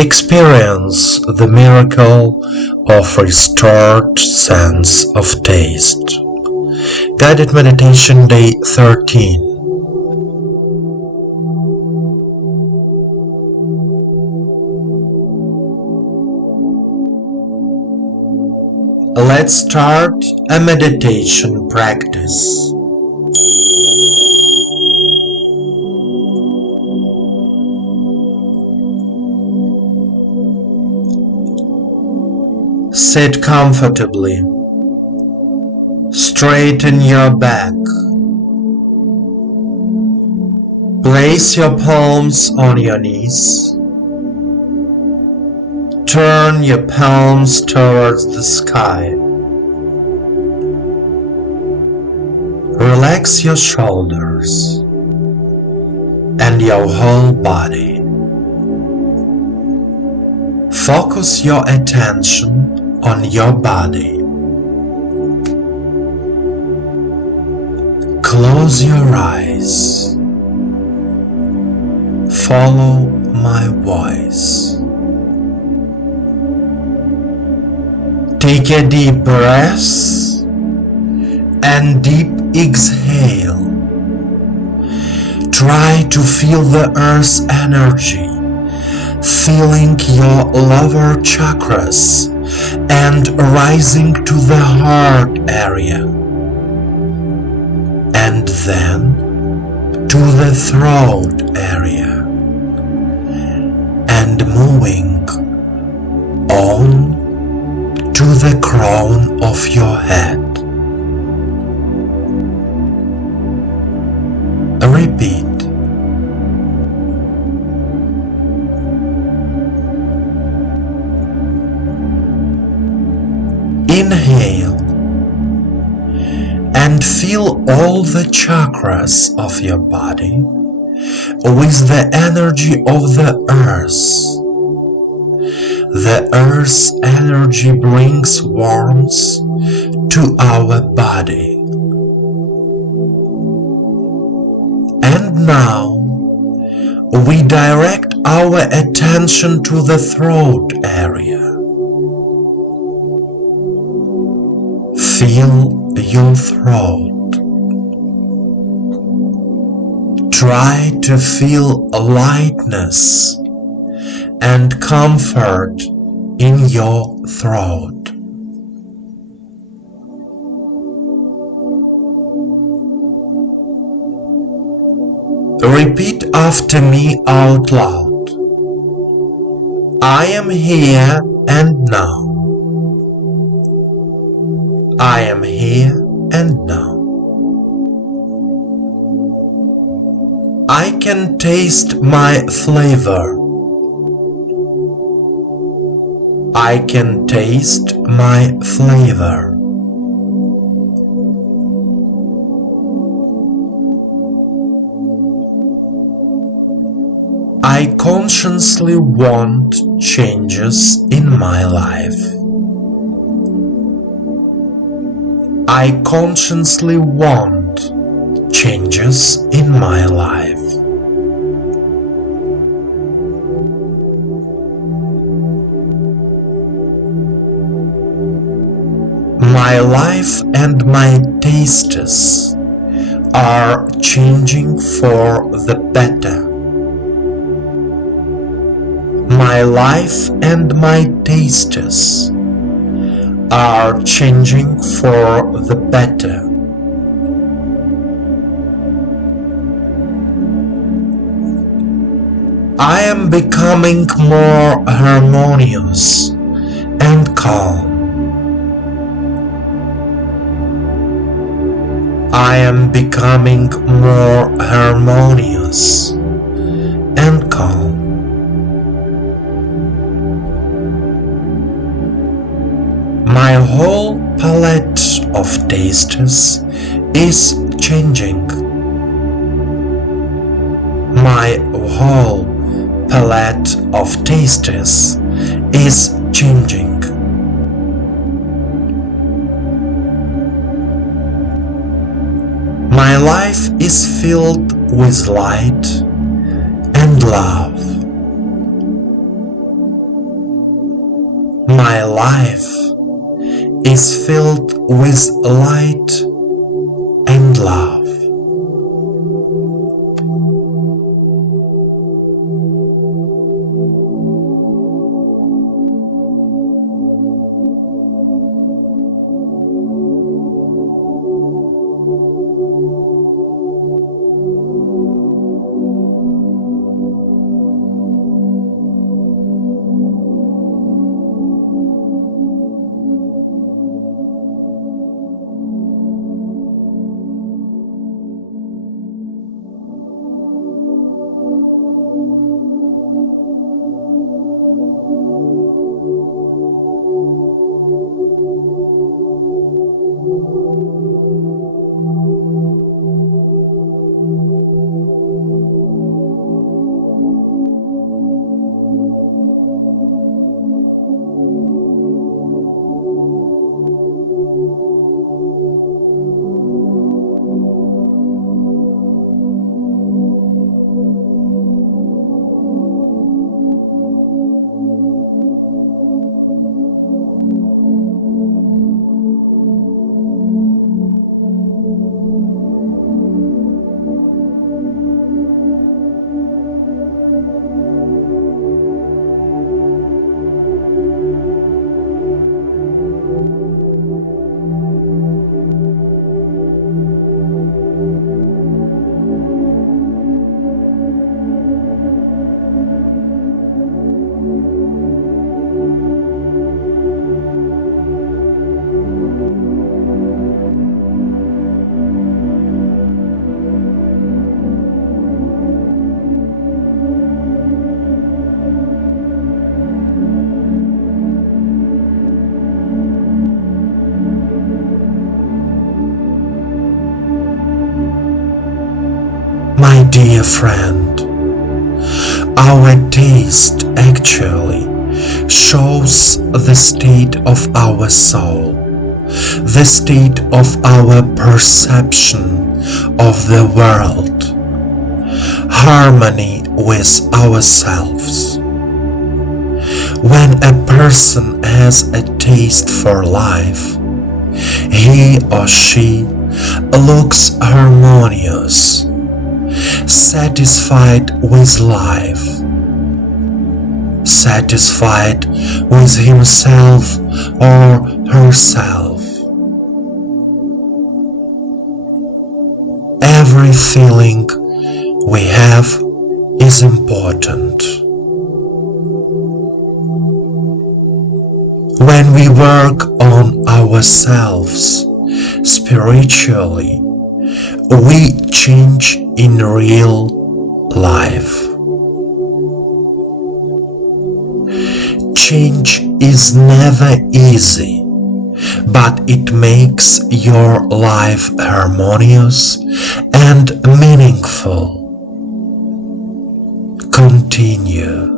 Experience the miracle of restored sense of taste. Guided Meditation Day 13. Let's start a meditation practice. Sit comfortably. Straighten your back. Place your palms on your knees. Turn your palms towards the sky. Relax your shoulders and your whole body. Focus your attention on your body. Close your eyes. Follow my voice. Take a deep breath and deep exhale. Try to feel the earth's energy, filling your lower chakras and rising to the heart area, and then to the throat area, and moving on to the crown of your head. Repeat. Inhale and feel all the chakras of your body with the energy of the earth. The earth's energy brings warmth to our body. And now we direct our attention to the throat area. Feel your throat. Try to feel lightness and comfort in your throat. Repeat after me out loud. I am here and now. I am here and now. I can taste my flavor. I can taste my flavor. I consciously want changes in my life. I consciously want changes in my life. My life and my tastes are changing for the better. My life and my tastes are changing for the better. I am becoming more harmonious and calm. I am becoming more harmonious and calm. My whole palette of tastes is changing. My whole palette of tastes is changing. My life is filled with light and love. My life is filled with light and love. My dear friend, our taste actually shows the state of our soul, the state of our perception of the world, harmony with ourselves. When a person has a taste for life, he or she looks harmonious, satisfied with life, satisfied with himself or herself. Every feeling we have is important. When we work on ourselves spiritually, we change in real life. Change is never easy, but it makes your life harmonious and meaningful. Continue.